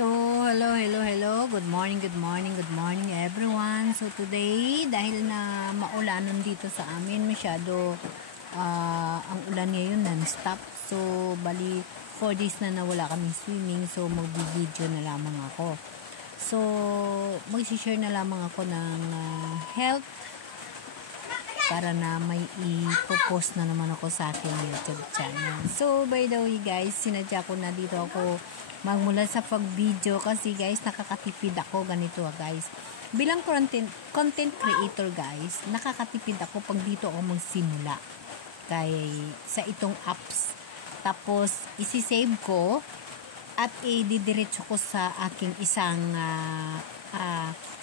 So, hello. Good morning everyone. So, today, dahil na maulanon dito sa amin, masyado ang ulan ngayon non-stop. So, bali 4 days na nawala kami swimming. So, mag-video na lamang ako. So, mag-share na lamang ako ng health para na may i-post na naman ako sa aking YouTube channel. So, by the way guys, sinadya ko na dito ako magmula sa pag-video kasi guys, nakakatipid ako ganito guys. Bilang content creator guys, nakakatipid ako pag dito ako magsimula sa itong apps. Tapos, isi-save ko at i-didiretso ko sa aking isang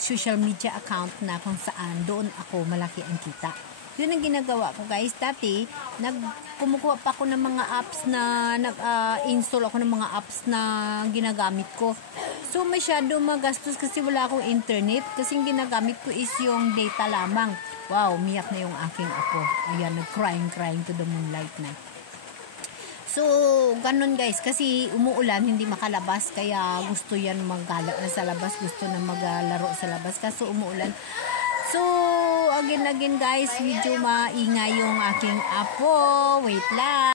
social media account na kung saan doon ako malaki ang kita. Yun ang ginagawa ko guys. Dati, kumukuha pa ako ng mga apps na install ako ng mga apps na ginagamit ko. So, masyado magastos kasi wala akong internet. Kasi yung ginagamit ko is yung data lamang. Wow, umiyak na yung aking apo. Ayan, nag-crying to the moonlight na. So, ganun guys. Kasi umuulan, hindi makalabas. Kaya gusto yan maggala na sa labas. Gusto na maglaro sa labas. Kasi umuulan. So, again guys, medyo maingay yung aking apo. Wait lang.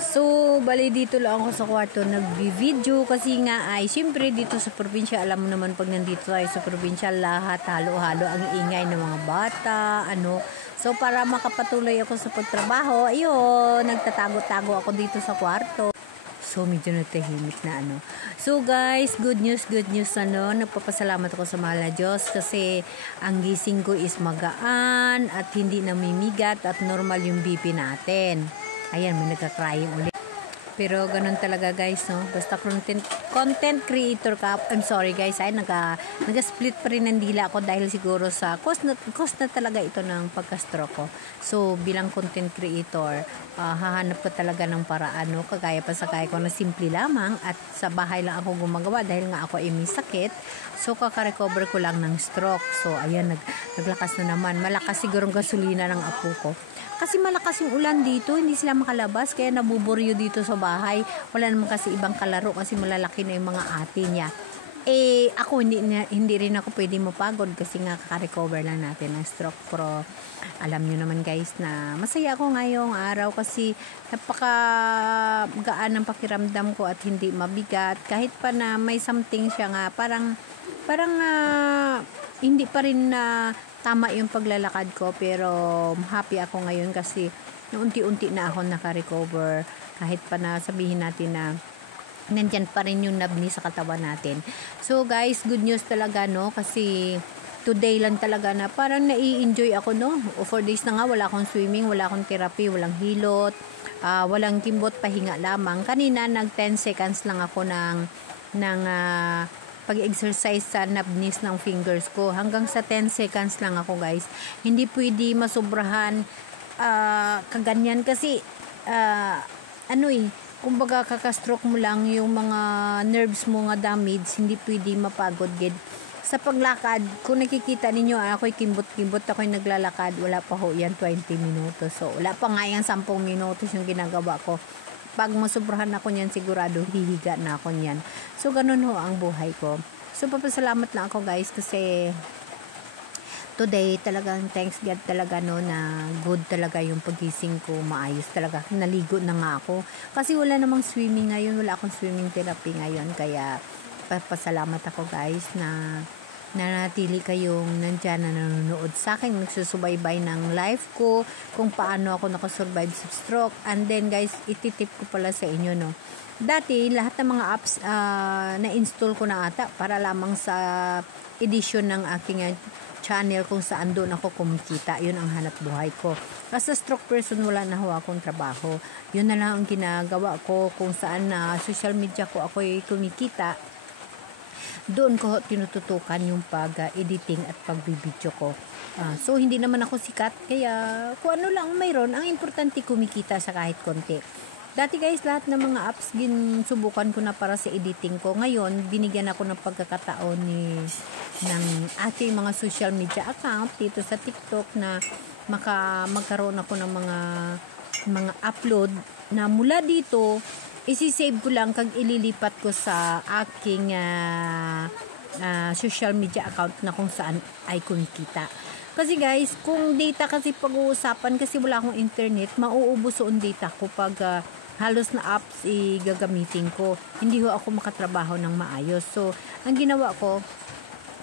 So, bali dito lang ako sa kwarto nagbi-video kasi nga ay, syempre dito sa probinsya, alam mo naman pag nandito tayo sa probinsya, lahat halo-halo ang ingay ng mga bata, So, para makapatuloy ako sa pagtrabaho, ayun, nagtatago-tago ako dito sa kwarto. So, medyo natahimik na So, guys, good news, nagpapasalamat ako sa mahal na Diyos kasi ang gising ko is magaan at hindi namimigat at normal yung BP natin. Ayan, may nagka-crying ulit. Pero ganun talaga guys, no? Basta content creator ka. I'm sorry guys, nag-split pa rin ng dila ako dahil siguro sa cost na talaga ito ng pagka-stroke ko. So, bilang content creator, hahanap ko talaga ng paraan, no? Kagaya pa sa kaya ko na simple lamang at sa bahay lang ako gumagawa dahil nga ako ay may sakit. So, kaka-recover ko lang ng stroke. So, ayan, naglakas na naman. Malakas siguro ang gasolina ng apo ko. Kasi malakas yung ulan dito, hindi sila makalabas, kaya nabuburyo dito sa bahay. Wala naman kasi ibang kalaro kasi malalaki na yung mga ate niya. Ako hindi rin ako pwede mapagod kasi nga kaka-recover lang natin ng stroke. Pero alam nyo naman guys na masaya ako ngayong araw kasi napaka-gaan ng pakiramdam ko at hindi mabigat. Kahit pa na may something siya nga, parang hindi pa rin tama yung paglalakad ko, pero happy ako ngayon kasi unti-unti na ako naka-recover kahit pa na sabihin natin na nandyan pa rin yung nabni sa katawan natin. So guys, good news talaga kasi today lang talaga na parang nai-enjoy ako 4 days na nga wala akong swimming, wala akong therapy, walang hilot, walang kimbot, pahinga lamang. Kanina nag 10 seconds lang ako ng pag-exercise sa nabnis ng fingers ko. Hanggang sa 10 seconds lang ako guys. Hindi pwede masobrahan kaganyan kasi kumbaga kakastroke mo lang yung mga nerves mo nga damage, hindi pwede mapagod gid. Sa paglakad, kung nakikita ninyo ako'y kimbot-kimbot, ako'y naglalakad, wala pa ho yan 20 minutos. So, wala pa nga yan 10 minutos yung ginagawa ko. Pag masobrahan ako niyan, sigurado hihiga na ako niyan. So, ganun ho ang buhay ko. So, papasalamat lang ako guys kasi today talagang thanks God talaga na good talaga yung pagising ko, maayos talaga. Naligo na nga ako. Kasi wala namang swimming ngayon, wala akong swimming therapy ngayon. Kaya, papasalamat ako guys na nanatili kayong nandyan na nanonood sa akin, nagsusubaybay ng life ko, kung paano ako nakasurvive sa stroke. And then guys, ititip ko pala sa inyo dati lahat ng mga apps na-install ko na ata para lamang sa edition ng aking channel kung saan doon ako kumikita. Yun ang hanap buhay ko. Kasi stroke person, wala na ho akong trabaho. Yun na lang ang ginagawa ko kung saan na social media ko ako'y kumikita. Doon ko tinututukan yung pag-editing at pag-video ko. So, hindi naman ako sikat. Kaya, kung ano lang mayroon, ang importante kumikita sa kahit konti. Dati guys, lahat ng mga apps subukan ko na para sa editing ko. Ngayon, binigyan ako ng pagkakataon ng ating mga social media account dito sa TikTok na magkaroon ako ng mga upload na mula dito isi-save ko lang kag ililipat ko sa aking social media account na kung saan ay kumikita. Kasi guys, kung data kasi pag-uusapan, kasi wala akong internet, mauubos yung data ko pag halos na apps gagamitin ko. Hindi ho ako makatrabaho ng maayos. So, ang ginawa ko,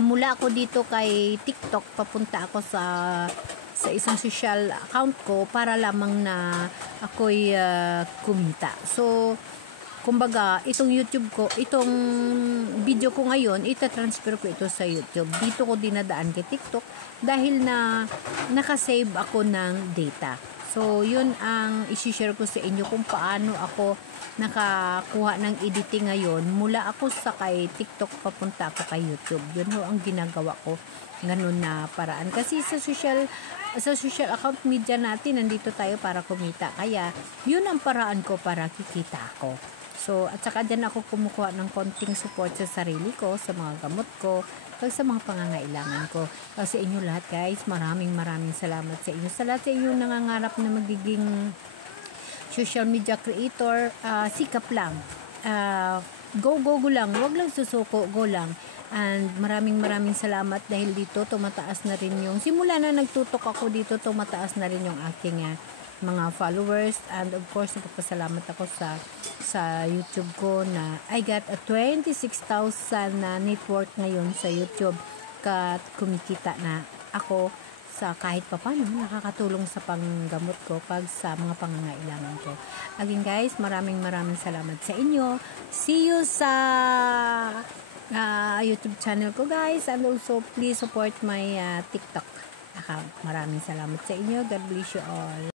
mula ako dito kay TikTok, papunta ako sa isang social account ko para lamang na ako'y kumita. So, kumbaga, itong YouTube ko, itong video ko ngayon, itatransfer ko ito sa YouTube. Dito ko dinadaan kay TikTok dahil na nakasave ako ng data. So, yun ang isi-share ko sa inyo kung paano ako nakakuha ng editing ngayon. Mula ako sa kay TikTok, papunta ako kay YouTube. Yun ho ang ginagawa ko. Ganun na paraan. Kasi sa social account media natin, nandito tayo para kumita. Kaya, yun ang paraan ko para kikita ako. So, at saka dyan ako kumukuha ng konting support sa sarili ko, sa mga gamot ko, at sa mga pangangailangan ko. Sa inyo lahat guys, maraming salamat sa inyo. Sa lahat sa inyo nangangarap na magiging social media creator, sikap lang. Go lang. Huwag lang susuko, go lang. And maraming salamat dahil dito tumataas na rin yung, simula na nagtutok ako dito, tumataas na rin yung aking mga followers. And of course, nagpapasalamat ako sa YouTube ko na I got a 26,000 na network ngayon sa YouTube. Kumikita na ako sa kahit papano, nakakatulong sa panggamot ko pag sa mga pangangailangan ko. Again guys, maraming salamat sa inyo. See you sa YouTube channel ko guys, and also please support my TikTok account. Maraming salamat sa inyo. God bless you all.